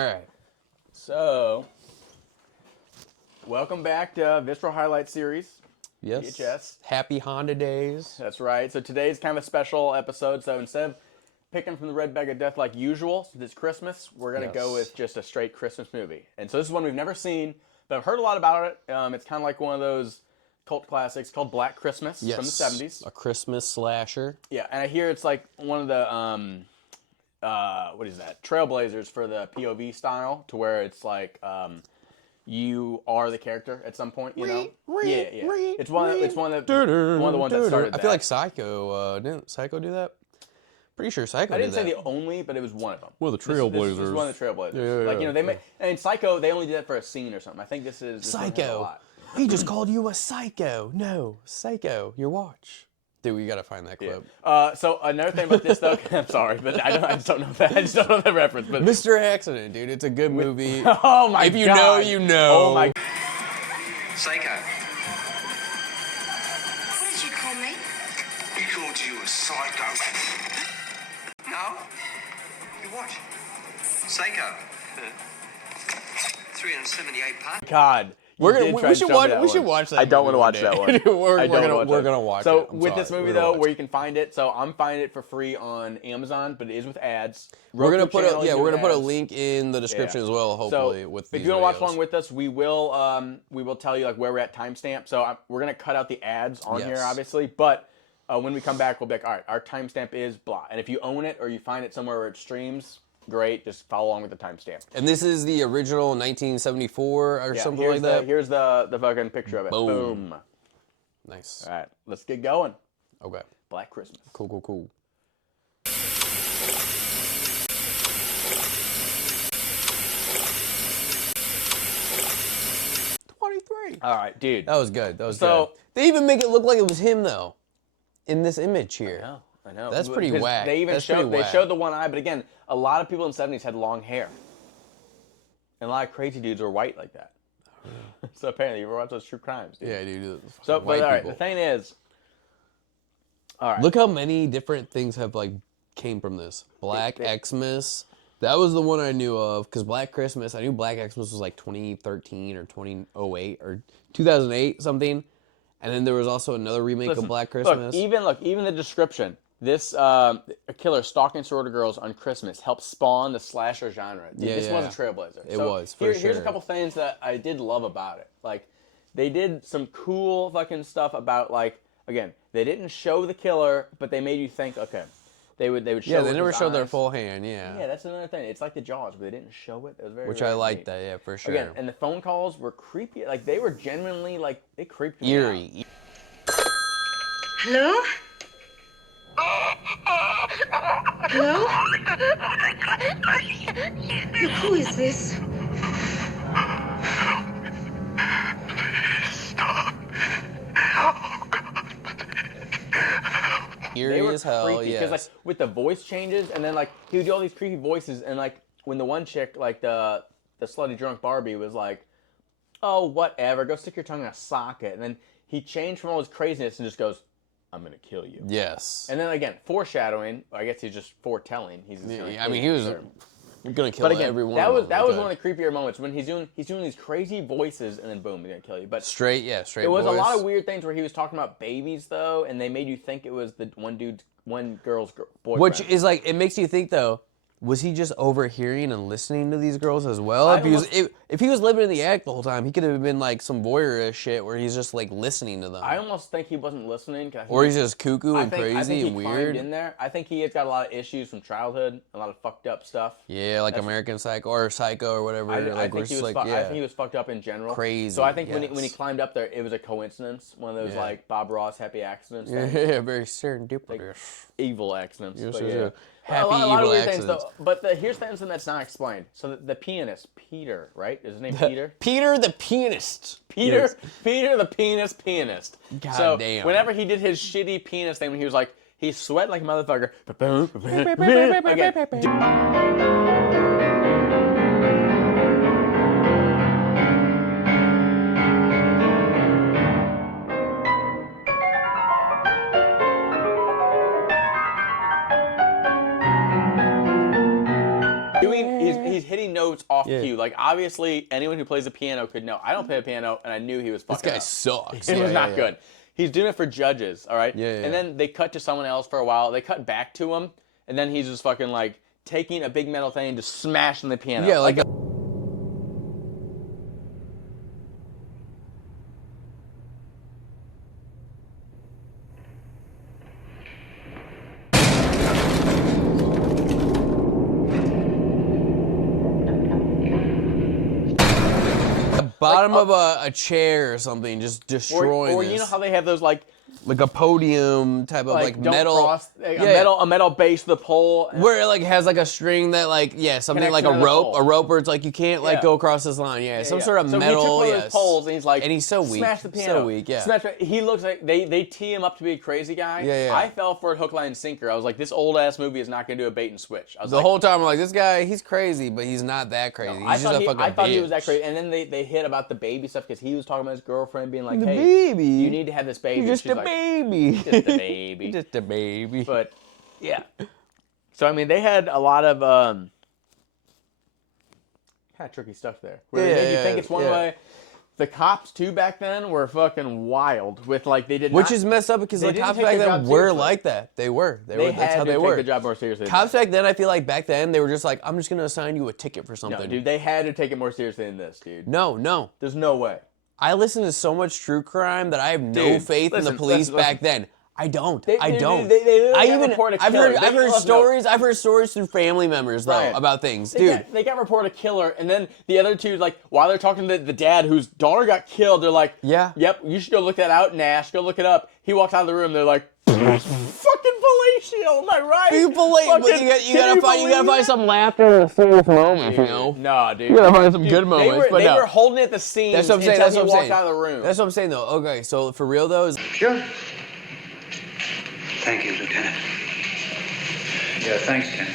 All right. So, welcome back to Visceral Highlight Series. Yes. VHS. Happy Honda days. That's right. So today's kind of a special episode. So instead of picking from the Red Bag of Death like usual, since it's Christmas, we're going to go with just a straight Christmas movie. And so this is one we've never seen, but I've heard a lot about it. It's kind of like one of those cult classics called Black Christmas from the 70s. A Christmas slasher. Yeah, and I hear it's like one of the, what is that? Trailblazers for the POV style, to where it's like, you are the character at some point, you know? Yeah. It's one of the ones that started that. I feel like Psycho, didn't Psycho do that? Pretty sure Psycho did that. I didn't say the only, but it was one of them. One of the Trailblazers. This was one of the Trailblazers. Yeah. Like, you know, they made, and in Psycho, they only did that for a scene or something. I think this is Psycho. He just called you a psycho. No, Psycho, your watch. Dude, we gotta find that clip. Yeah. So another thing about this, though, I'm sorry, but I just don't know that. I just don't know that reference. But Mr. Accident, dude, it's a good movie. Oh my god! If you know, you know. Oh my. Psycho. What did you call me? He called you a psycho. No? You watch. Psycho. 378 parts. God. We should watch that. I don't want to movie watch that one. We're gonna watch it. So I'm with sorry. this movie though, where you can find it, so I'm finding it for free on Amazon, but it is with ads. We're gonna Roku put channel, we're gonna put a ads. link in the description as well. Hopefully, with if these you want to watch videos. along with us, we will tell you like where we're at timestamp. So we're gonna cut out the ads on here, obviously, but when we come back, we'll be like, all right, our timestamp is blah, and if you own it or you find it somewhere where it streams, great, just follow along with the timestamp. And this is the original 1974 or something like that? Here's the fucking picture of it. Boom. Nice. All right, let's get going. Okay. Black Christmas. Cool. 23. All right, dude. That was good. Good. They even make it look like it was him, though, in this image here. I know. That's pretty whack. They even showed the one eye, but again, a lot of people in the 70s had long hair. And a lot of crazy dudes were white like that. So apparently, you ever watch those true crimes, dude? Yeah, dude. So, but all right, the thing is, all right. Look how many different things have like came from this. Black Xmas. That was the one I knew of, because Black Christmas, I knew Black Xmas was like 2013 or 2008 or 2008 something. And then there was also another remake of Black Christmas. Even the description. This killer stalking sorority girls on Christmas helped spawn the slasher genre. Dude, this was a trailblazer. It was, for sure. Here's a couple things that I did love about it. Like, they did some cool fucking stuff about, like, again, they didn't show the killer, but they made you think, okay, they would show. Yeah, they never his showed their eyes. full hand. Yeah. Yeah, that's another thing. It's like the Jaws, but they didn't show it. It was very, Which very I liked neat. that. Yeah, for sure. Again, and the phone calls were creepy. Like, they were genuinely, like, they creeped me Eerie. Hello? Hello? Look, who is this? Eerie as hell, creepy, because like with the voice changes, and then like he would do all these creepy voices, and like when the one chick, like the slutty drunk Barbie, was like, "Oh, whatever, go stick your tongue in a socket," and then he changed from all his craziness and just goes, "I'm gonna kill you." Yes. And then again, foreshadowing. I guess he's just foretelling. He's just I mean, he was gonna kill everyone. That was one of the creepier moments when he's doing these crazy voices, and then boom, he's gonna kill you. But straight It was voice. a lot of weird things where he was talking about babies though, and they made you think it was the one girl's boyfriend. Which is like, it makes you think though, was he just overhearing and listening to these girls as well? If he was living in the act the whole time, he could have been like some voyeur shit where he's just like listening to them. I almost think he wasn't listening. Or he's just cuckoo and I think crazy he and climbed weird. in there. I think he has got a lot of issues from childhood, a lot of fucked up stuff. Yeah, like American Psycho or Psycho or whatever. I think he was fucked up in general. Crazy. So I think when he climbed up there, it was a coincidence. One of those like Bob Ross happy accidents. Yeah, very serendipitous. Evil accidents. Yes, but yes, yeah. yes. Happy a lot evil of weird accidents. things though. But here's the incident that's not explained. So the pianist, Peter, right? Is his name Peter? Peter the pianist. Peter Yes. the pianist. God so damn. whenever he did his shitty pianist thing, when he was like, he sweat like a motherfucker. Again, he's hitting notes off Yeah. cue. Like obviously, anyone who plays the piano could know. I don't play the piano, and I knew he was This fucking guy up. sucks. It Yeah, was yeah, not yeah. good. He's doing it for judges, all right? Yeah, yeah. And then they cut to someone else for a while. They cut back to him, and then he's just fucking like taking a big metal thing and just smashing the piano. Yeah, like the bottom of a chair or something, just destroying or this. you know how they have those like like a podium type of like don't metal. cross, a Yeah. metal base to the pole. Where it like has like a string that like something Connects like to a another rope, pole. where it's like you can't like Yeah. go across this line. Yeah, some Yeah. sort of so metal. he took one of yes. those poles and he's like, And he's so weak. Smash the So piano. weak, yeah. Smash it. He looks like they tee him up to be a crazy guy. Yeah, yeah. I fell for it hook, line, and sinker. I was like, this old ass movie is not gonna do a bait and switch. I was The like, whole time I'm like, this guy, he's crazy, but he's not that crazy. I He's just a fucking I thought he was bitch. that crazy. And then they hit about the baby stuff because he was talking about his girlfriend being like, The hey, baby. you need to have this baby. He's just She's a like, baby. Just a baby. Just a baby. But yeah. So I mean, they had a lot of kind of tricky stuff there. Where they make you think it's one way. The cops too back then were fucking wild with like they did Which not, is messed up because they the didn't cops take back their then job were seriously. like that. They were. they That's had how to they take were. the job more seriously. Cops back then, I feel like back then they were just like, I'm just gonna assign you a ticket for something. No, dude, they had to take it more seriously than this, dude. No. There's no way. I listen to so much true crime that I have no Dude, faith in the listen, police listen. back then. I don't. They I don't. literally I got even. reported a I've killer. heard. I've heard Listen, no. stories. I've heard stories through family members though Right. about things, dude. They got reported a killer, and then the other two, like, while they're talking to the dad whose daughter got killed, they're like, Yeah. yep, you should go look that out, Nash. Go look it up. He walks out of the room, they're like, fucking fellatio, am I right? People late, but Fucking- you gotta can find believe some laughter in a serious moment, you know. No, dude. You gotta find some Dude, good moments, They but no. were holding it at the seams That's what I'm saying. until That's he what I'm walked saying. out of the room. That's what I'm saying though. Okay, so for real though, Sure. Thank you, Lieutenant. Yeah, thanks, Ken.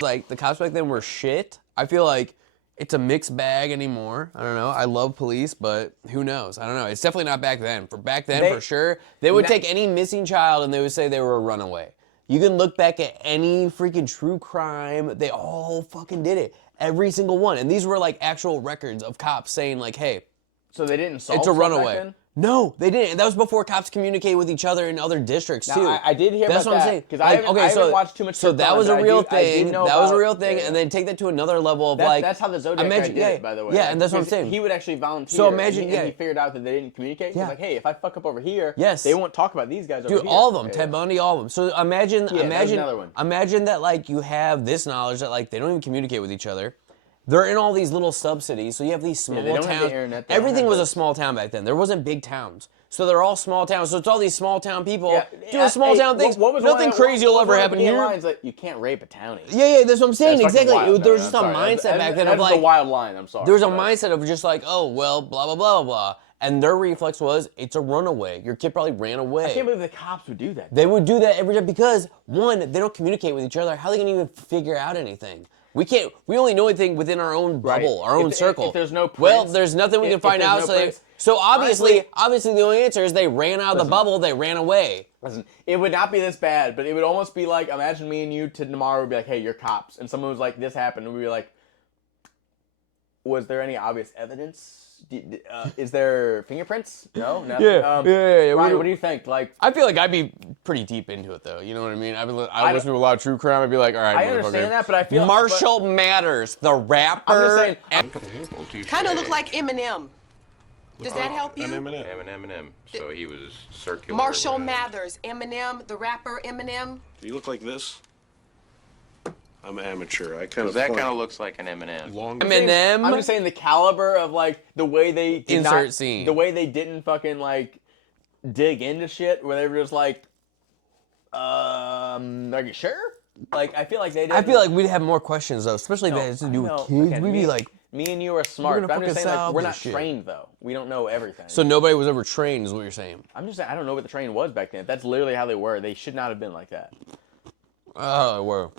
like the cops back then were shit. I feel like it's a mixed bag anymore. I don't know. I love police, but who knows? I don't know. It's definitely not back then. For back then, for sure, they would take any missing child and they would say they were a runaway. You can look back at any freaking true crime. They all fucking did it. Every single one. And these were like actual records of cops saying like, hey, So they didn't solve it's a stuff back runaway. then? No, they didn't. That was before cops communicated with each other in other districts Now, too. I did hear That's about what I'm that, saying. 'cause I haven't watched too much So true that crime, was a but I real do- I did thing. know That was a about- real thing, yeah. and then take that to another level of That's, like. that's how the Zodiac imagine, guy did it, by the way. Yeah, and that's what I'm Because saying. He would actually volunteer. So imagine, and he figured out that they didn't communicate. Yeah. He's like, hey, if I fuck up over here, Yes. they won't talk about these guys over Dude, here. all of them, Yeah, Ted yeah. Bundy, all of them. So imagine, that was another one. imagine that like you have this knowledge that like they don't even communicate with each other. They're in all these little sub-cities, so you have these small they don't have the towns. internet, they don't Everything have was the- a small town back then. There wasn't big towns, so they're all small towns. So it's all these small town people doing small town things. Nothing crazy will ever happen here. Lines that you can't rape a townie. Yeah, that's what I'm saying. That's fucking Exactly. wild. There was No, just I'm a sorry. mindset back then That of was like a wild line. I'm sorry. there was a but- mindset of just like, oh well, blah blah blah blah blah, and their reflex was it's a runaway. Your kid probably ran away. I can't believe the cops would do that. They would do that every day because one, they don't communicate with each other. How are they gonna even figure out anything? We can't. We only know anything within our own bubble, our own circle. If there's no well, prints- there's nothing we can if find there's out. no So, prints- so obviously, Honestly- the only answer is they ran out of the bubble. They ran away. Listen, it would not be this bad, but it would almost be like, imagine me and you tomorrow would be like, hey, you're cops. And someone was like, this happened. And we'd be like, was there any obvious evidence? Is there fingerprints? No? Nothing? yeah. Ryan, what do you think? Like, I feel like I'd be pretty deep into it though. You know what I mean? I listen to a lot of true crime. I'd be like, all right, I understand that, but I feel... Marshall Mathers, the rapper. I'm just saying... Kind of look like Eminem. Does that help you? Eminem. So he was circular. Marshall Mathers, Eminem, the rapper Eminem. Do you look like this? I'm amateur. I kind of That kind of looks like an Eminem. Eminem. I'm just saying the caliber of like the way they did Insert not, scene. the way they didn't fucking like dig into shit, where they were just like, are you sure? Like I feel like they didn't. I feel like we'd have more questions though, especially if it has to do with I know. kids. Again, We'd be me- like, Me and you are smart. gonna But I'm just fucking saying, like, solve we're this not shit. trained though. We don't know everything. So nobody was ever trained, is what you're saying. I'm just saying, I don't know what the train was back then. That's literally how they were. They should not have been like that. Oh, well,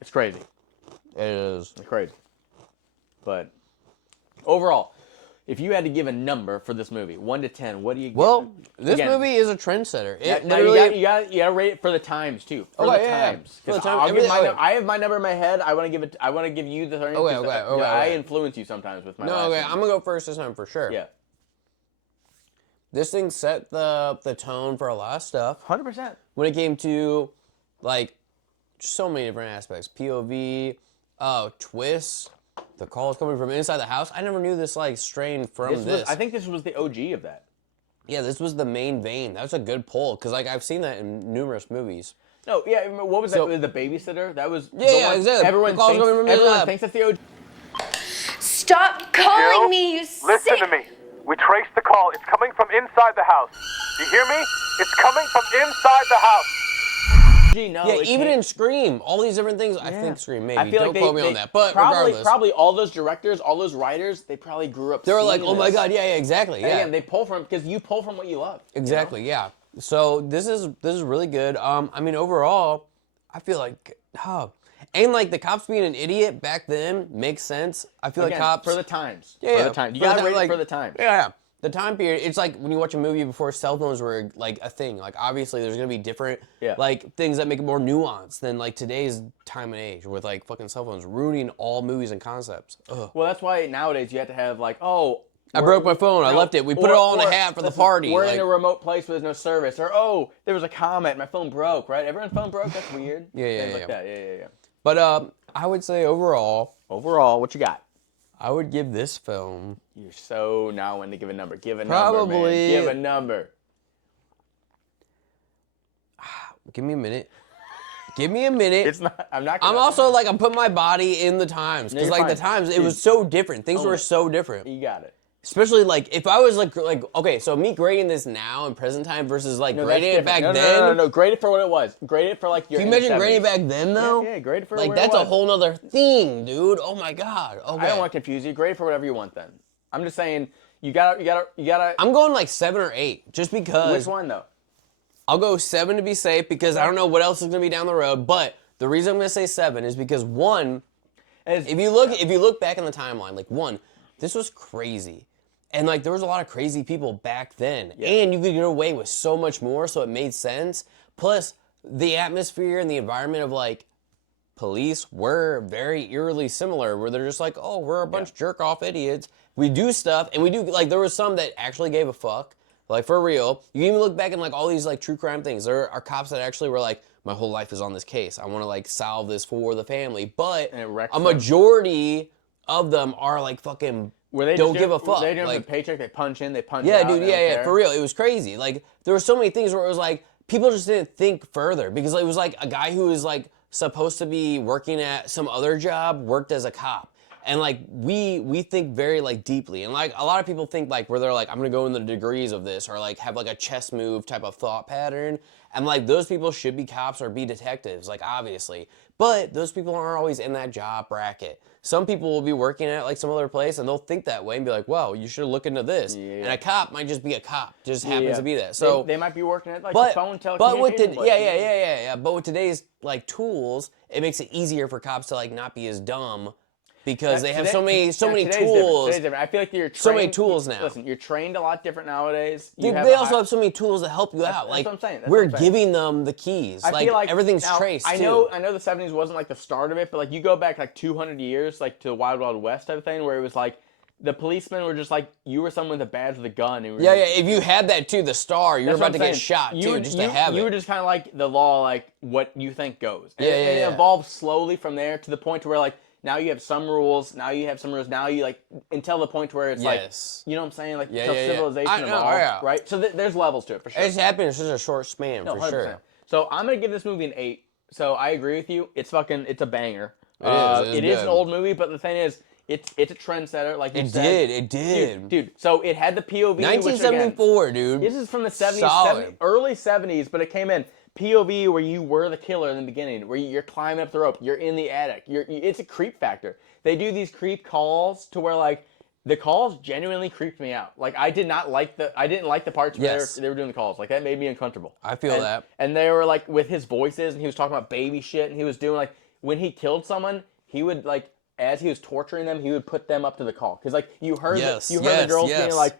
It's crazy. it is. It's crazy. But overall, if you had to give a number for this movie, 1 to 10, what do you give? Well, this Again, movie is a trendsetter. It Now literally, you gotta rate it for the times too. For Okay, the yeah, yeah. times. For the 'Cause time- I'll give everything- my okay. I have my number in my head. I want to give you the turn. Okay, 'cause, okay, you know, I okay. influence you sometimes with my. no, last okay, one. I'm gonna go first this time for sure. Yeah, This thing set the tone for a lot of stuff 100%. when it came to, like, just so many different aspects. POV, twists, the calls coming from inside the house. I never knew this, like, strain from this. I think this was the OG of that. Yeah, this was the main vein. That was a good pull, because, like, I've seen that in numerous movies. No, yeah. What was So- that? The babysitter. That was. Yeah, the yeah, one exactly. Everyone The calls thinks. coming from Everyone inside. thinks that's the OG. Stop calling me, you Listen sick... to me. We traced the call. It's coming from inside the house. You hear me? It's coming from inside the house. No, Yeah, it even can't- in Scream, all these different things. I think Scream, maybe. I feel Don't like quote me on that. But probably, regardless, probably all those directors, all those writers, they probably grew up. they were like, seeing "Oh my this. god, yeah, exactly, And yeah, again, they pull from because you pull from what you love. exactly, yeah." So this is really good. I mean, overall, I feel like, and like the cops being an idiot back then makes sense. I feel Again, like cops for the times. yeah, for yeah, the time. You for the gotta time, rate like, it for the time. Yeah. The time period, it's like when you watch a movie before cell phones were like a thing. Like obviously there's gonna be different like things that make it more nuanced than like today's time and age with like fucking cell phones ruining all movies and concepts. Ugh. Well, that's why nowadays you have to have like, oh, I broke my phone, I left it. We put it all in a hat for the party. We're like, in a remote place where there's no service, or oh, there was a comet, my phone broke. Right? Everyone's phone broke. That's weird. Yeah, Things yeah. like that. Yeah. but I would say overall, Overall, what you got? I would give this film You're so now when to give a number. Give a number, man. Probably- Give a number. give me a minute. Give me a minute. It's not. I'm not. I'm Gonna, also like I'm putting my body in the times because you're like the fine. times it was so different. Things were so different. You got it. Especially like if I was like okay, so me grading this now in present time versus like No, grading that's it back different. then. No. Grade it for what it was. Grade it for like your. Can you imagine grading it back then though? Yeah, grade it for like where it that's a was. whole nother thing, dude. Oh my god. Okay. I don't want to confuse you. Grade it for whatever you want. Then I'm just saying you gotta. I'm going like 7 or 8 just because. Which one though? I'll go 7 to be safe because I don't know what else is gonna be down the road. But the reason I'm gonna say 7 is because one, if you look back in the timeline, like one, this was crazy. And like there was a lot of crazy people back then, and you could get away with so much more, so it made sense. Plus, the atmosphere and the environment of like police were very eerily similar, where they're just like, oh, we're a bunch of jerk off idiots. We do stuff, and we do like there was some that actually gave a fuck, like for real. You can even look back in like all these like true crime things. There are cops that actually were like, my whole life is on this case. I want to like solve this for the family, but And it wrecks a them. majority of them are like fucking. Where they don't just give a fuck. They don't like, have a paycheck. They punch in. They punch yeah, out. dude. they Yeah, don't yeah. care. For real, it was crazy. Like there were so many things where it was like people just didn't think further because it was like a guy who was like supposed to be working at some other job worked as a cop. And like we think very like deeply, and like a lot of people think like where they're like I'm gonna go in the degrees of this or like have like a chess move type of thought pattern, and like those people should be cops or be detectives, like obviously, but those people aren't always in that job bracket. Some people will be working at like some other place and they'll think that way and be like, well, you should look into this. And a cop might just be a cop, just happens to be that. So they might be working at like but, the phone telecommunications. but with place, yeah. But with today's like tools, it makes it easier for cops to like not be as dumb because they have so many today's tools. different. Today's different. I feel like you're trained, So many tools now. Listen, you're trained a lot different nowadays. You Dude, have they a also high- have so many tools that help you out. that's Like what I'm saying. That's we're what I'm saying. giving them the keys. I like feel like everything's now, traced I too. know the 70s wasn't like the start of it, but like you go back like 200 years, like to the Wild Wild West type of thing, where it was like the policemen were just like you were someone with a badge with a gun. And Yeah. If you had that too, the star, you're That's what about to I'm get saying. shot You too, were- just you, to have you it. were just kind of like the law, like what you think goes. And Yeah, it yeah. evolved slowly from there to the point to where like now you have some rules. Now you have some rules. Now you like until the point where it's Yes. like you know what I'm saying, like Yeah, until yeah, yeah. civilization I know, evolved, yeah. right? So there's levels to it for sure. It's happened in such a short span, No, for 100%. sure. So I'm gonna give this movie an 8. So I agree with you. It's a banger. It is an good. old movie, but the thing is, it's a trendsetter. Like you said. It did. Dude. So it had the POV. which, again, 1974, dude. this is from the 70s, Solid. early 70s, but it came in POV where you were the killer in the beginning, where you're climbing up the rope, you're in the attic. It's a creep factor. They do these creep calls to where like the calls genuinely creeped me out. Like I didn't like the parts where they were doing the calls. Like that made me uncomfortable. I feel that. And they were like with his voices, and he was talking about baby shit, and he was doing like when he killed someone, he would like as he was torturing them, he would put them up to the call because like you heard the girls being like.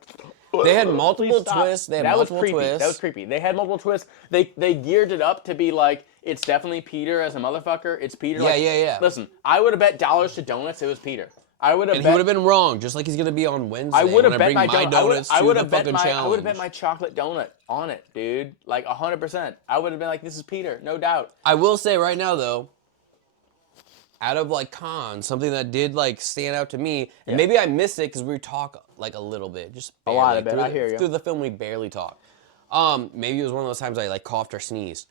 They had multiple twists. That was creepy. They had multiple twists. They geared it up to be like, it's definitely Peter as a motherfucker. It's Peter. Yeah. Listen, I would have bet dollars to donuts it was Peter. I would have. And he would have been wrong, just like he's gonna be on Wednesday. I would have bet my donuts to the fucking challenge. I would have bet my chocolate donut on it, dude. Like 100%. I would have been like, this is Peter, no doubt. I will say right now though, out of like cons, something that did like stand out to me, and maybe I missed it because we talk like a little bit, just barely. A lot of it. I hear you. Through the film, we barely talk. Maybe it was one of those times I like coughed or sneezed.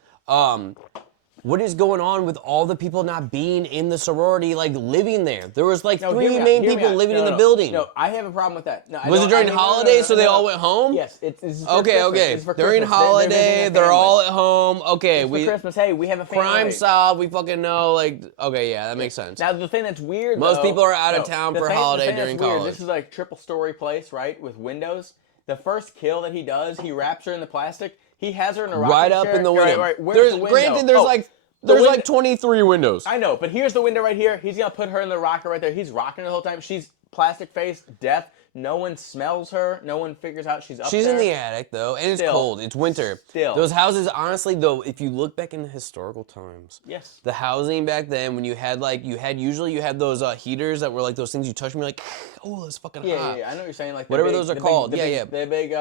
What is going on with all the people not being in the sorority, like living there? There was like three main people living in the building. No, I have a problem with that. No, was it during holidays, so they all went home? Yes, it's okay. During holiday, they're all at home. Okay, for Christmas. Hey, we have a family. Crime solved. We fucking know. Like, okay, yeah, that makes sense. Now the thing that's weird. Most people are out of town for holiday during college. This is like triple story place, right, with windows. The first kill that he does, he wraps her in the plastic. He has her in a rocking right up chair. in the window. Right, where's the window? Granted, there's like 23 windows. I know, but here's the window right here. He's gonna put her in the rocker right there. He's rocking her the whole time. She's plastic face, death. No one smells her. No one figures out she's up there. She's in the attic though, and it's cold. It's winter. Still. Those houses, honestly though, if you look back in the historical times, yes, the housing back then when you had those heaters that were like those things you touch and you're like, oh, that's fucking hot. Yeah, I know what you're saying. Like whatever those are called. The big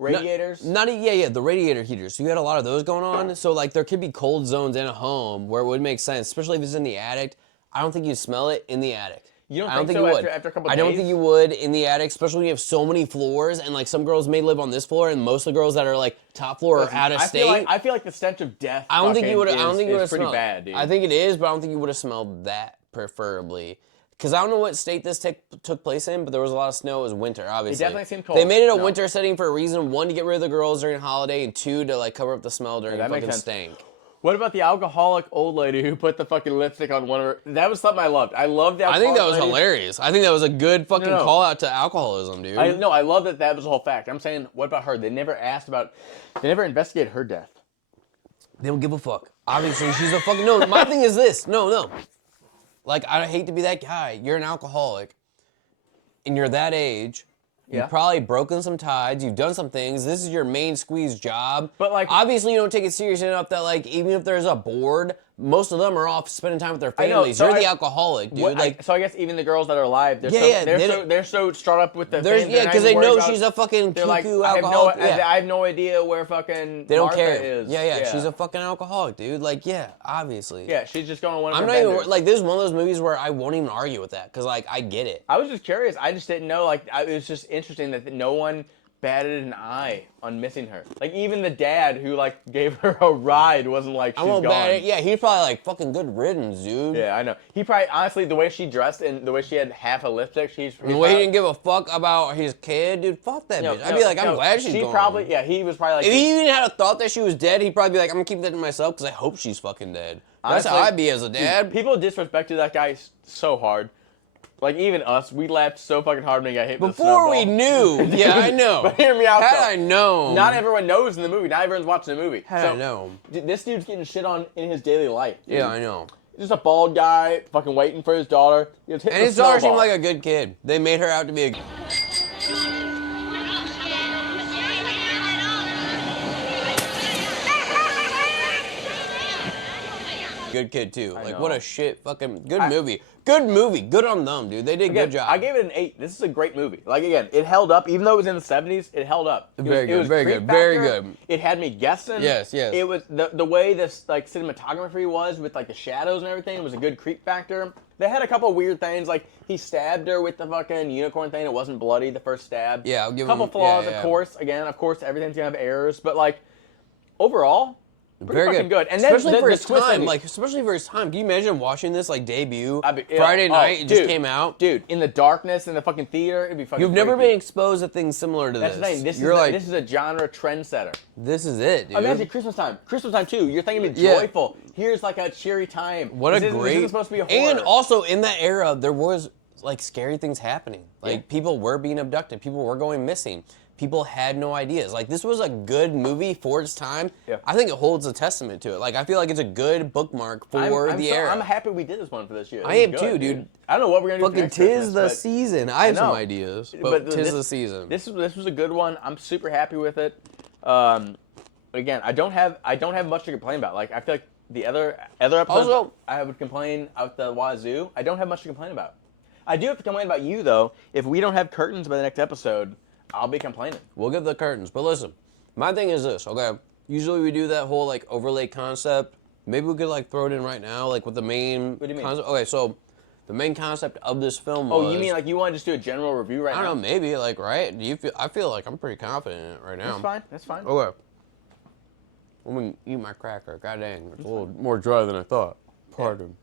radiators? The radiator heaters. So you had a lot of those going on. So like there could be cold zones in a home where it would make sense, especially if it's in the attic. I don't think you'd smell it in the attic. You don't I don't think think so you would. after a couple I days? don't think you would in the attic, especially when you have so many floors and like some girls may live on this floor and most of the girls that are like top floor are out of state. I feel like the stench of death. I don't think you would have pretty smelled. bad, dude. I think it is, but I don't think you would have smelled that preferably. Because I don't know what state this took place in, but there was a lot of snow. It was winter, obviously. It definitely seemed cold. They made it a winter setting for a reason. One, to get rid of the girls during holiday, and two, to like cover up the smell during the fucking stank. What about the alcoholic old lady who put the fucking lipstick on one of her? That was something I loved. I loved that. I think that was hilarious. I think that was a good fucking call out to alcoholism, dude. I love that was the whole fact. I'm saying, what about her? They never investigated her death. They don't give a fuck. Obviously, she's a fucking... No, my thing is this. No. Like, I hate to be that guy. You're an alcoholic, and you're that age. You've probably broken some tides. You've done some things. This is your main squeeze job. But like, obviously, you don't take it serious enough that like, even if there's a board, most of them are off spending time with their families. You're the alcoholic, dude. So I guess even the girls that are alive, they're so strung up with the family. Yeah, because they know she's a fucking cuckoo alcoholic. I have no idea where fucking they don't Martha care. is. Yeah, she's a fucking alcoholic, dude. Like, yeah, obviously. Yeah, she's just going on one of her I'm not benders. even like, this is one of those movies where I won't even argue with that because like I get it. I was just curious. I just didn't know. Like, it was just interesting that no one batted an eye on missing her. Like, even the dad who like gave her a ride wasn't like, she's gone. Yeah, he's probably like, fucking good riddance, dude. Yeah, I know. He probably, honestly, the way she dressed and the way she had half a lipstick, the way he didn't give a fuck about his kid, dude, fuck that bitch. I'd be like, I'm glad she's gone. He was probably like... If he even had a thought that she was dead, he'd probably be like, I'm gonna keep that to myself because I hope she's fucking dead. Honestly, that's how I'd be as a dad. People disrespected that guy so hard. Like, even us, we laughed so fucking hard when he got hit with a snowball. Before we knew. Yeah, I know. But hear me out, Had I known. Not everyone knows in the movie. Not everyone's watching the movie. Had I known. This dude's getting shit on in his daily life. Dude. Yeah, I know. Just a bald guy, fucking waiting for his daughter. And his daughter seemed like a good kid. They made her out to be a... good kid too. Like, what a shit fucking good movie. Good movie. Good on them, dude. They did a good job. I gave it an 8. This is a great movie. Like, again, it held up. Even though it was in the 70s, it held up. Very good. It had me guessing. Yes. It was the way this like cinematography was with like the shadows and everything was a good creep factor. They had a couple weird things, like he stabbed her with the fucking unicorn thing. It wasn't bloody the first stab. Yeah, I'll give him a couple flaws, of course. Again, of course, everything's gonna have errors, but like overall, Very fucking good. And then especially for the his twist time, ending. like especially for his time. Can you imagine watching this like debut I'd be- yeah. Friday Oh, night? It just dude, came out. Dude, in the darkness in the fucking theater, it'd be fucking. You've never freaky. been exposed to things similar to That's this. the thing. This You're is like, this is a genre trendsetter. this is it, dude. Imagine Christmas time. Christmas time too. You're thinking of Yeah. joyful. Here's like a cheery time. What a this great. isn't supposed to be a horror. And also in that era, there was like scary things happening. Like people were being abducted. People were going missing. People had no ideas. Like this was a good movie for its time. Yeah. I think it holds a testament to it. Like I feel like it's a good bookmark for the era. I'm happy we did this one for this year. I This am is too, good, dude. I don't know what we're gonna do. for Fucking next tis Christmas, the but season. I have some know. ideas, but tis the season. This was a good one. I'm super happy with it. Again, I don't have much to complain about. Like I feel like the other episodes Also- I would complain out the wazoo. I don't have much to complain about. I do have to complain about you though. If we don't have curtains by the next episode, I'll be complaining. We'll get the curtains. But listen, my thing is this, okay? Usually we do that whole like overlay concept. Maybe we could like throw it in right now, like with the main What do you mean? concept. Okay, so the main concept of this film was. Oh, you mean like you want to just do a general review right I now? don't know, maybe, like, right? Do you feel I feel like I'm pretty confident in it right now. That's fine. That's fine. Okay. I'm gonna eat my cracker. God dang, it's a little more dry than I thought. Pardon.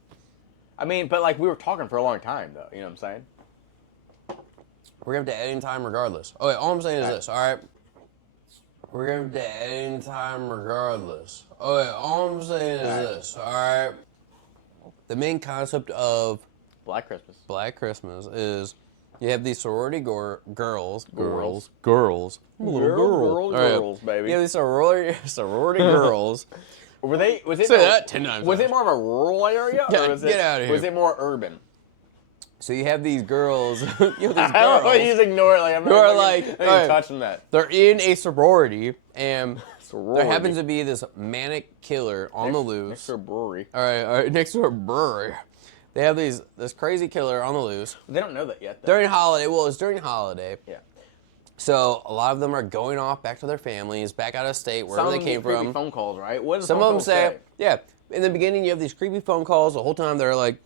I mean, but like we were talking for a long time though. You know what I'm saying? We're gonna have to edit in time regardless. Okay, all I'm saying is this, alright? We're gonna have to edit in time regardless. Okay, all I'm saying is this, alright? The main concept of Black Christmas. Black Christmas is you have these sorority girls. Girls. Girls, baby. You have these sorority girls. Were they? Was it? Say that 10 times Was it fast. more of a rural area? Yeah, or was get it, outta here. Was it more urban? So you have these girls. You have these I don't know. You girls. just ignore it. Like I'm Who are not like, fucking- I alright. ain't touching that. They're in a sorority, and Sorority. there happens to be this manic killer on the loose. Next to a brewery. All right, next to a brewery. They have this crazy killer on the loose They don't know that yet. Though. during holiday. Well, it's during holiday, Yeah. so a lot of them are going off back to their families, back out of state, wherever Some they of them came get creepy from. phone calls, right? What does Some phone of them calls say, yeah. In the beginning, you have these creepy phone calls. The whole time they're like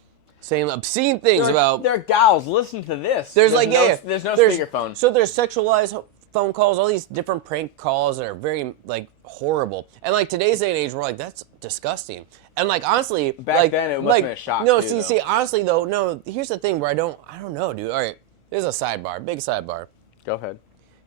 saying obscene things about. They're gals. Listen to this. There's like no, yeah, There's no speakerphone. So there's sexualized phone calls, all these different prank calls that are very like horrible. And like today's day and age, we're like, that's disgusting. And like honestly, Back like, then, it must like, have been a shock, No, too, see, though. honestly though, no. Here's the thing where I don't know, dude. All right, there's a sidebar, big sidebar. Go ahead.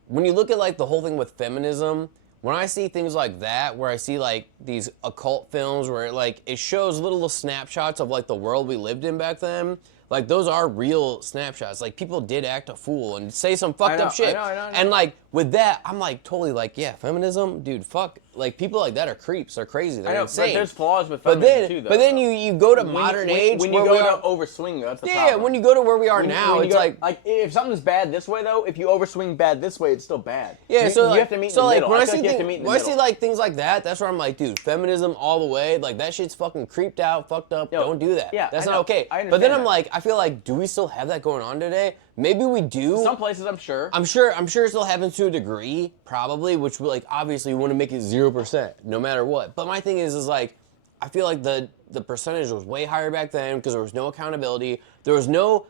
When you look at like the whole thing with feminism, when I see things like that, where I see like these occult films where it shows little snapshots of like the world we lived in back then, like those are real snapshots. Like people did act a fool and say some fucked up shit. I know. And like with that, I'm like totally like, yeah, feminism, dude, fuck. Like people like that are creeps. They're crazy. They're I know, insane. but there's flaws with But feminism then, too, though. but then you go to modern age when where you we go are. to overswing, that's the Yeah, problem. when you go to where we are now, When you it's go- like if something's bad this way though, if you overswing bad this way, it's still bad. yeah, you, so you like, have to meet so in the like middle. when I feel see like you have to things, meet in the when I see middle. like things like that, that's where I'm like, dude, feminism all the way. Like that shit's fucking creeped out, fucked up. Yo, Don't do that. yeah, that's I not know. okay. I But then understand I'm that. like, I feel like, do we still have that going on today? Maybe we do. Some places, I'm sure. I'm sure it still happens to a degree, probably, which will like obviously we want to make it 0%, no matter what. But my thing is like, I feel like the percentage was way higher back then because there was no accountability. There was no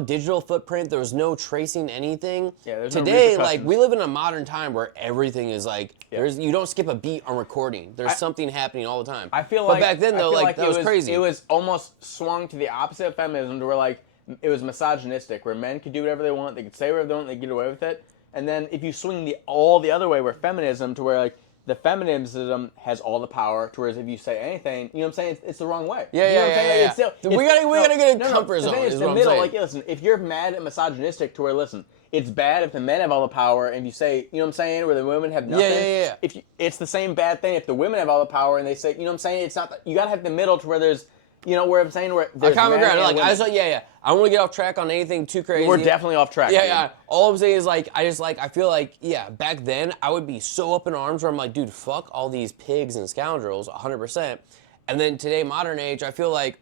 digital footprint. There was no tracing anything. Yeah, there's no Today, like repercussions. we live in a modern time where everything is like you don't skip a beat on recording. There's something happening all the time. I feel but like back then I though, feel like that was crazy. It was almost swung to the opposite of feminism, to where like it was misogynistic, where men could do whatever they want, they could say whatever they want, they could get away with it. And then if you swing all the other way, where feminism, to where like the feminism has all the power, to whereas if you say anything, you know what I'm saying, it's the wrong way. Yeah, you know what I'm saying? Like, yeah. it's still, We gotta get a comfort the zone, thing is is what the I'm middle. saying. Like, listen, if you're mad and misogynistic, to where listen, it's bad if the men have all the power, and if you say, you know what I'm saying, where the women have nothing. Yeah. If you, it's the same bad thing if the women have all the power and they say, you know what I'm saying, it's not. You gotta have the middle, to where there's, you know, where I'm saying where a there's common men ground. and Like women. I just I don't want to get off track on anything too crazy. We're definitely off track. Yeah, dude. yeah. All I'm saying is like I feel like back then I would be so up in arms where I'm like, dude, fuck all these pigs and scoundrels, 100%. And then today, modern age, I feel like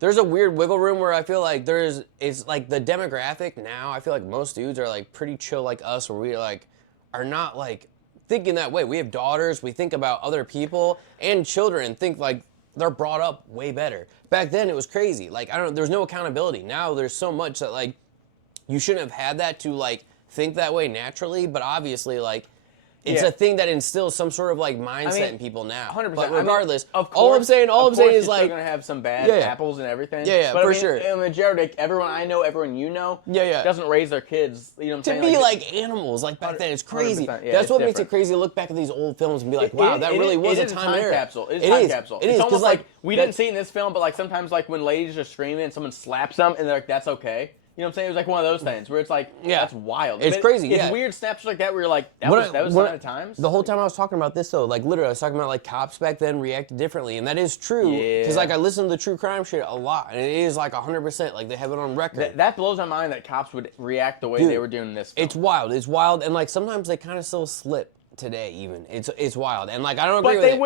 there's a weird wiggle room where I feel like it's like the demographic now. I feel like most dudes are like pretty chill like us, where we like are not like thinking that way. We have daughters, we think about other people and children, think like they're brought up way better. Back then it was crazy. Like there's no accountability. Now there's so much that like you shouldn't have had that to like think that way naturally, but obviously like It's Yeah. a thing that instills some sort of like mindset mean, in people now. 100%. But I mean, regardless, of all I'm course- saying of course is you're still like, gonna have some bad Yeah, yeah. apples and everything. Yeah, yeah, but for I mean, sure. I mean, Jared, like, everyone I know, everyone you know, Yeah, yeah. doesn't raise their kids. You know what I'm to saying? be like animals, like back then, it's crazy. 100%, yeah, That's it's what makes it different. crazy to look back at these old films and be like, It- wow, it- that it really is- was it a is time era. capsule. It's a time capsule. It It's is, almost 'cause, like we that- didn't see it in this film, but like sometimes like when ladies are screaming and someone slaps them and they're like, "That's okay." You know what I'm saying? It was like one of those things where it's like, Yeah. that's wild. It's But crazy, It's yeah. weird snaps like that where you're like, that When was I- sign when of times. The whole time I was talking about this though, like literally I was talking about like cops back then reacted differently, and that is true. Because Yeah. like I listen to the true crime shit a lot, and it is like 100%, like they have it on record. That blows my mind that cops would react the way Dude, they were doing in this film. It's wild, and like sometimes they kind of still slip today even. It's wild, and like I don't agree But with they it.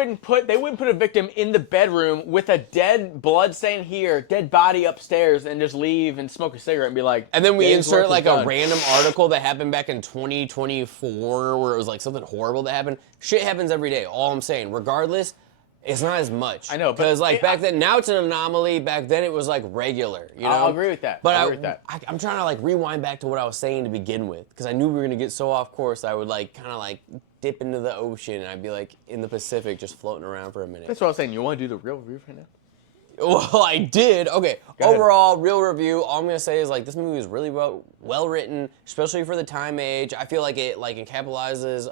wouldn't put a victim in the bedroom with a dead blood stain here, dead body upstairs, and just leave and smoke a cigarette and be like. And then we "Day's insert work like is a done." random article that happened back in 2024 where it was like something horrible that happened. Shit happens every day. All I'm saying, regardless, it's not as much. I know, but because like it- back then, now it's an anomaly. Back then it was like regular. You know, I'll agree with that. But I'll agree with that. I'm trying to like rewind back to what I was saying to begin with because I knew we were gonna get so off course. I would like kind of like dip into the ocean and I'd be like in the Pacific just floating around for a minute. That's what I was saying. You want to do the real review right now? Well, I did. Okay. Go ahead. Overall, real review. All I'm gonna say is like this movie is really well written, especially for the time age. I feel like it capitalizes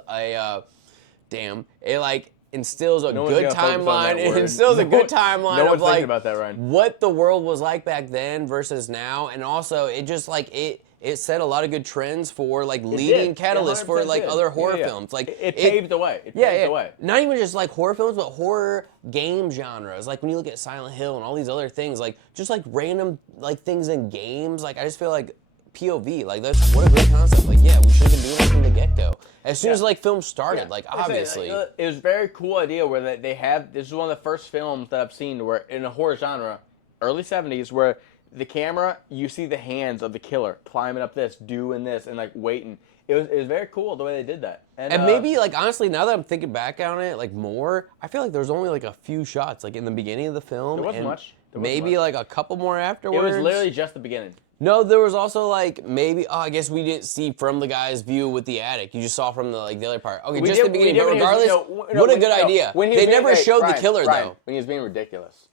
it like instills a No one's good gonna focus on timeline. that It word. instills a No good one- timeline no of one's like thinking about that, Ryan. what the world was like back then versus now, and also it just like it set a lot of good trends for like leading did. catalysts for 100% like did. other horror Yeah, yeah. films. Like It paved the way. It yeah, paved yeah. the way. Not even just like horror films, but horror game genres. Like when you look at Silent Hill and all these other things, like just like random like things in games. Like I just feel like POV, like that's what a great concept. Like yeah, we should have been doing that from the get go. As soon as like films started, like I say, obviously. it was a very cool idea where they have. This is one of the first films that I've seen where in a horror genre, early '70s, where the camera you see the hands of the killer climbing up this, doing this, and like waiting. It was very cool the way they did that. And maybe like honestly, now that I'm thinking back on it, like more, I feel like there's only like a few shots like in the beginning of the film. There wasn't and much. There wasn't maybe much. like a couple more it afterwards. was literally just the beginning. No, there was also like maybe. Oh, I guess we didn't see from the guy's view with the attic. You just saw from the the other part. Okay, We just did- the beginning. we did But when he was- regardless, no, what a when- good no, idea. when he was They being- never hey, showed Ryan, the killer Ryan, though. when he was being ridiculous.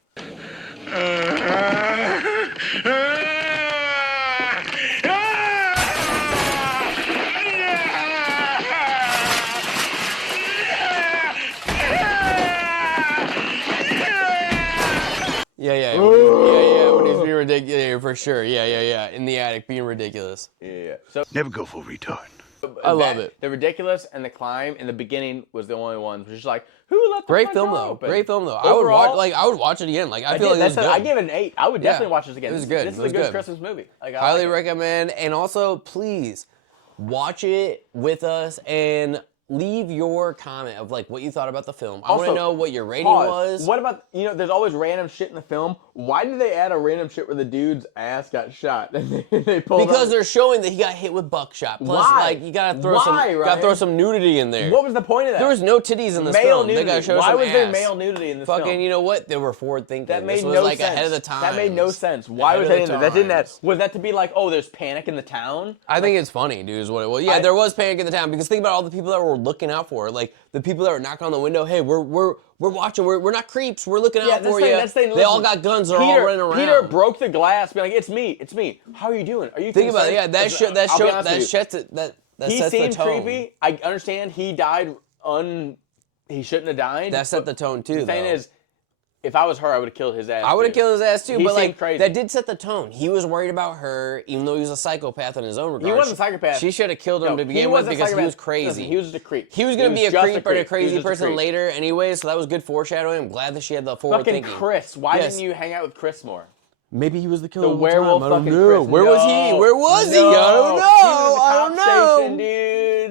Yeah. When he's being ridiculous, yeah, for sure. Yeah. In the attic, being ridiculous. Yeah. So Never go full retard. I love it. The ridiculous and the climb in the beginning was the only ones. Which is like, who let the Great front film door though. open? Great film though. Overall, I would watch it again. Like I feel did. like it was good. I gave it an 8. I would definitely watch this again. It was good. This is It a was good good. Christmas movie. Like, I Highly like it. recommend. And also, please watch it with us and leave your comment of like what you thought about the film. I want to Also, know what your rating Pause. was. What about, there's always random shit in the film. Why did they add a random shit where the dude's ass got shot? And they pulled Because out- they're showing that he got hit with buckshot. Plus, Why? like you gotta throw Why, Ryan? some nudity in there. What was the point of that? There was no titties in this male film. nudity. They gotta show Why some was there ass. male nudity in this Fucking, film? you know what? They were forward thinking. That made this was no like sense. ahead of the time. That made no sense. Why Ahead was of that the in there? That didn't that times. was that to be like, oh, there's panic in the town? I think it's funny, dude, is what it was. Yeah, there was panic in the town because think about all the people that were looking out for it. Like the people that were knocking on the window. Hey, we're watching. We're not creeps. We're looking out for you. That's the thing. They all Listen, got guns. They're all running around. Peter broke the glass, being like, "It's me. How are you doing? Are you Think about it. Yeah, concerned?" that I'll be honest with you. He sets the seemed tone. creepy. I understand he died he shouldn't have died. That set but the tone too. The thing though. is, if I was her, I would have killed his ass. I would have too. killed his ass too, He but seemed like crazy. that did set the tone. He was worried about her, even though he was a psychopath in his own regard. He wasn't a psychopath. She should have killed him No, to he begin with wasn't a because he psychopath. was crazy. Listen, he was just a creep. He was gonna be a just creep and a He was crazy just a person creep. later anyway, so that was good foreshadowing. I'm glad that she had the forward Fucking thinking. Chris. Why Yes. didn't you hang out with Chris more? Maybe he was the killer. The whole werewolf time. I don't fucking know. Chris. Where was he? Where was he? I don't know. He was at the I cop don't know. station,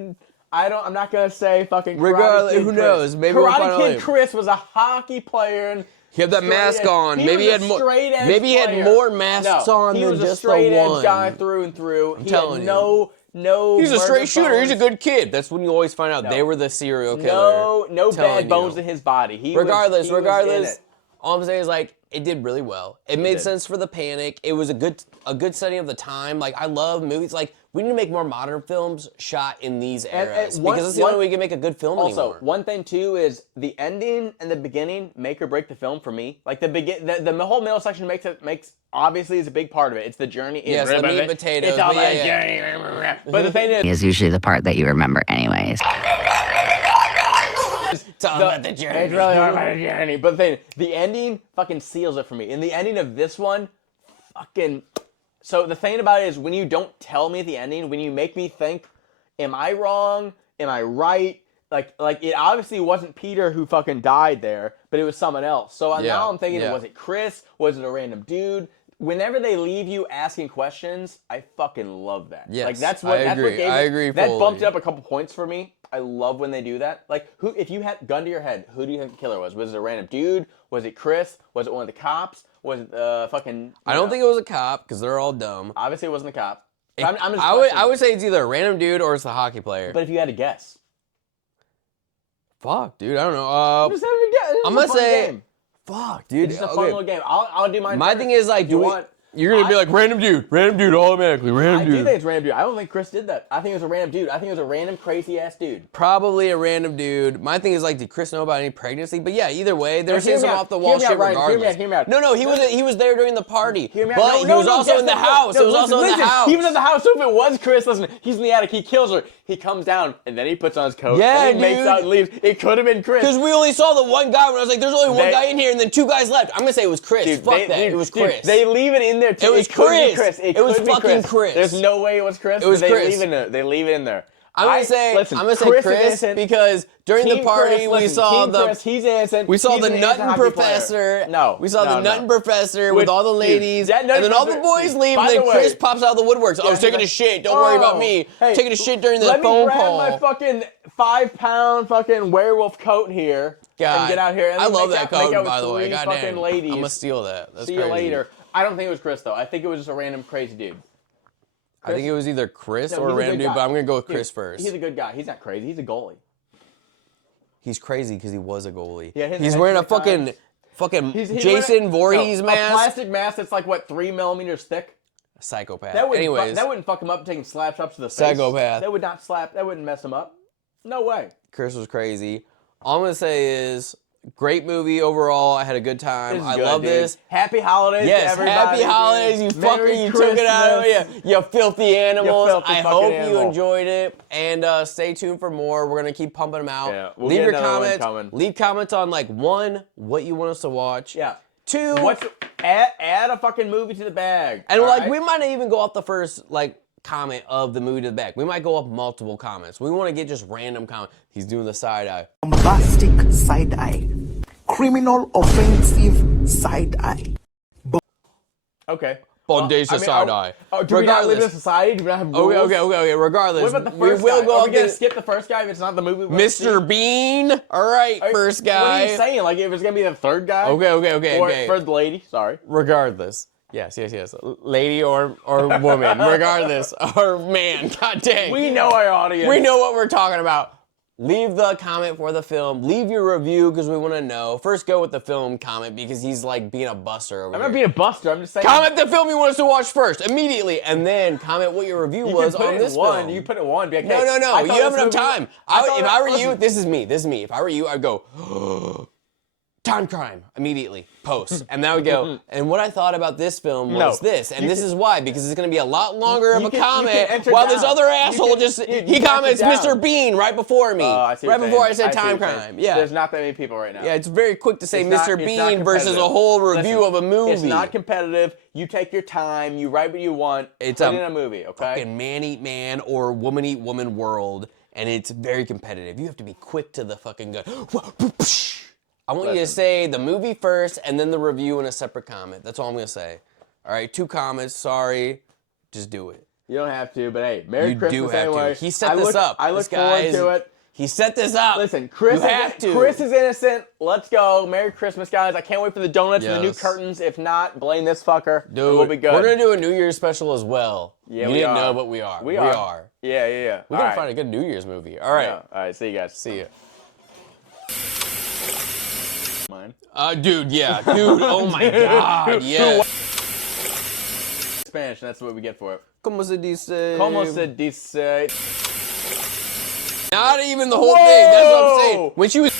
dude. I'm not gonna say fucking Karate Regardless, Kid who Chris. knows? Maybe we'll find Karate out Kid later. Chris was a hockey player and He had that straight mask edge. on. Maybe he was had a more. straight edge Maybe he had player. more masks on he than was just a straight the edge one. guy through and through. He telling had you. no. He's a murder straight shooter. He's a bones. good kid. That's when you always find out they were the serial killer. No Telling bad bones you. in his body. He Regardless, was in regardless, it. all I'm saying is like it did really well. It made did. sense for the panic. It was a good setting of the time. Like I love movies. Like We need to make more modern films shot in these eras one- because it's the only way we can make a good film Also, anymore. one thing too is the ending and the beginning make or break the film for me. Like the whole middle section makes obviously is a big part of it. It's the journey. Yes, the meat and potatoes. It's all but about yeah, the yeah. journey. But the thing Is usually the part that you remember anyways. It's all about the journey. It's really all about the journey. But the ending fucking seals it for me. And the ending of this one, fucking. So the thing about it is when you don't tell me the ending, when you make me think, am I wrong? Am I right? Like it obviously wasn't Peter who fucking died there, but it was someone else. So now I'm thinking, was it Chris? Was it a random dude? Whenever they leave you asking questions, I fucking love that. Yes, like that's what I agree. gave me, I agree That fully. bumped it up a couple points for me. I love when they do that. Like, who? If you had gun to your head, who do you think the killer was? Was it a random dude? Was it Chris? Was it one of the cops? Was it fucking? I don't think it was a cop because they're all dumb. Obviously, it wasn't a cop. It- I'm just I questioning. would say it's either a random dude or it's the hockey player. But if you had to guess, Fuck, dude, I don't know. I'm just having a guess. I'm gonna say, game. fuck, dude. It's just a fun little game. I'll do mine. My first. thing is like, you want? you're gonna be like random dude automatically, I random do dude. think it's random dude. I don't think Chris did that. I think it was a random dude. I think it was a random crazy ass dude. Probably a random dude. My thing is like, did Chris know about any pregnancy? But yeah, either way, they're saying some off the wall shit regardless. Hear me out. No, he was there during the party. Hear me out. But he was also in the house. It was also in the house. He was in the house. So if it was Chris, listen, he's in the attic. He kills her. He comes down and then he puts on his coat. Yeah, and he makes dude. out and leaves. It could have been Chris. Because we only saw the one guy when I was like, there's only one They- guy in here, and then two guys left. I'm gonna say it was Chris. Dude, Fuck they- that. dude, It was dude, Chris. they leave it in there too. It was could be Chris. It It was could be fucking Chris. There's no way it was Chris. It was but Chris. Leave it in, they leave it in there. I'm gonna say Chris Chris is innocent. because during the Team party Chris, we listen, saw Team the Chris, he's innocent. we saw He's the an innocent nutting hockey player. professor. No, we saw the nutting professor Which, with all the dude, ladies, that and nutting then all the professor- boys dude, leave, by and then the Chris way- pops out of the woodworks. I was taking a shit. Don't worry about me. Hey, Taking a shit during the let phone me grab call. my fucking 5-pound fucking werewolf coat here God, and get out here. And I love make that out, make coat, out by with the way. three God fucking damn. ladies. I'm gonna steal that. That's See crazy. you later. I don't think it was Chris though. I think it was just a random crazy dude. I think it was either Chris No, or a he's a random good dude, guy. but I'm gonna go with Dude, Chris first. He's a good guy. He's not crazy. He's a goalie. He's crazy because he was a goalie. Yeah, his he's head wearing a sometimes- fucking He's Jason Voorhees a mask. plastic mask that's like what 3 millimeters thick. Psychopath. That wouldn't Anyways, that wouldn't fuck him up taking slaps up to the face. Psychopath. That would not slap. That wouldn't mess him up. No way. Chris was crazy. All I'm gonna say is, great movie overall. I had a good time. This is I good, love dude. this. Happy holidays to Yes, everybody. happy holidays, you dude. fucker. Merry You took it out of Christmas. me. You filthy animals. filthy I fucking hope you animal. enjoyed it. And stay tuned for more. We're going to keep pumping them out. Yeah, we'll Leave get your another one comments. coming. Leave comments on, like, 1, what you want us to watch. Yeah. 2, Add a fucking movie to the bag. and, all like, right? we might not even go off the first, like, comment of the movie to the back. We might go up multiple comments. We want to get just random comments. He's doing the side eye. Bombastic side eye. Criminal offensive side eye. Okay. Bondesa side eye. Oh, do we not live in a Regardless. society? Do we not have rules? Okay. Regardless, What about the first we will guy? go Are up we gonna to skip the first guy if it's not the movie? we wanna see? Mr. Bean. All right, first guy. What are you saying? Like if it's gonna be the third guy? Okay. Or for the lady. Sorry. Regardless. Yes. Lady or woman. Regardless. Or man. God dang. We know our audience. We know what we're talking about. Leave the comment for the film. Leave your review because we want to know. First, go with the film comment because he's like being a buster over I'm here. not being a buster. I'm just saying. Comment the film you want us to watch first, immediately, and then comment what your review You was can put on it this in one. film. You put it in one. Be like, No. hey, I You thought have this enough movie- time. If I were you, this is me. If I were you, I'd go, time crime, immediately, post. And then I would go, and what I thought about this film was this, and this is why, because it's going to be a lot longer of a comment, while this other asshole he comments Mr. Bean right before me. I see Right what before you're I saying. said see time what you're saying. crime. Yeah. There's not that many people right now. Yeah, it's very quick to say It's not- Mr. it's not Bean versus a competitive. whole review Listen, of a movie. It's not competitive. You take your time. You write what you want. It's put a it in a movie, okay? fucking man eat man or woman eat woman world, and it's very competitive. You have to be quick to the fucking gun. I want you to say the movie first and then the review in a separate comment. That's all I'm gonna say. All right, 2 comments. Sorry, just do it. You don't have to, but hey, Merry You Christmas do have anyway. to. He set this up. I look This guy forward to it. He set this up. Listen, Chris is innocent. Let's go. Merry Christmas, guys. I can't wait for the donuts and the new Yes. curtains. If not, blame this fucker. Dude, We'll be good. we're gonna do a New Year's special as well. Yeah, you we didn't are. know, but we are. We are. Yeah. We All gotta right. find a good New Year's movie. All right. Yeah. All right. See you guys. See ya. Mine. Dude, yeah. Dude, oh my God, yeah. Spanish, and that's what we get for it. Como se dice? Como se dice? Not even the whole thing. That's what I'm saying. Whoa! When she was